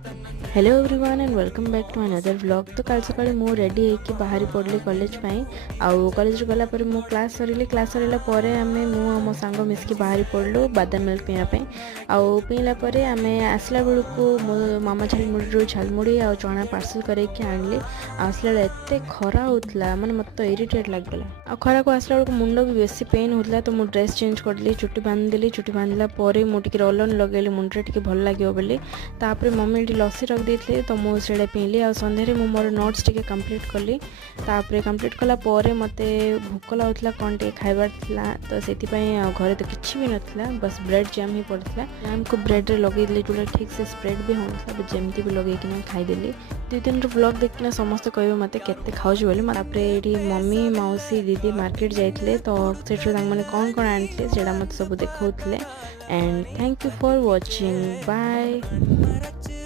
Hello everyone and welcome back to another vlog. तो कल सकाଳେ मु रेडी होकर बाहरी पड़ली कॉलेज पाई। आउ कॉलेज गला पर मु क्लास सरला परे आमे मु आ मो सांग मिसकी बाहरी पड़लु बादाम मिल्क पीना पे। आउ पीला परे आमे आसला बेलू मो मामा झालमुड़ी झालमुड़ी आ चना पार्सल करके आनली। आसला बेले एते खरा होतला माने मत तो इरिटेट लागला। आ खरा को आसला बेलू मुंड भी बेसी पेन होतला तो मु ड्रेस चेंज करली, चुट्टी बांध देली। चुट्टी बांधला परे मु टिके रोलन लगेली मुंड रे टिके भल लागियो बोली। तापर मम्मी टी लस्सी रख देते तो मुझे पीली। आ सन्धारे मु मोर नोट्स टिके कंप्लीट कली। तापर कंप्लीट कला परे मते भोक लाଗୁଥିଲା कौन टे खाइबार थिला तो सेति पई घरे तो किछि भी नथिला, बस ब्रेड जैम ही पड़थिला। जैम को ब्रेड रे लगे देली जोला ठीक से स्प्रेड भी होनथला, बस जेमती भी लगे किना खाइ देली। दु दिन रो व्लॉग देखना समस्त कहबे मते केते खाउछ बोली। तापर एठी मम्मी मौसी दीदी मार्केट जाइतले तो सेठो तांग माने कोन आनथले सेडा मते सब देखौथले। And thank you for watching, bye.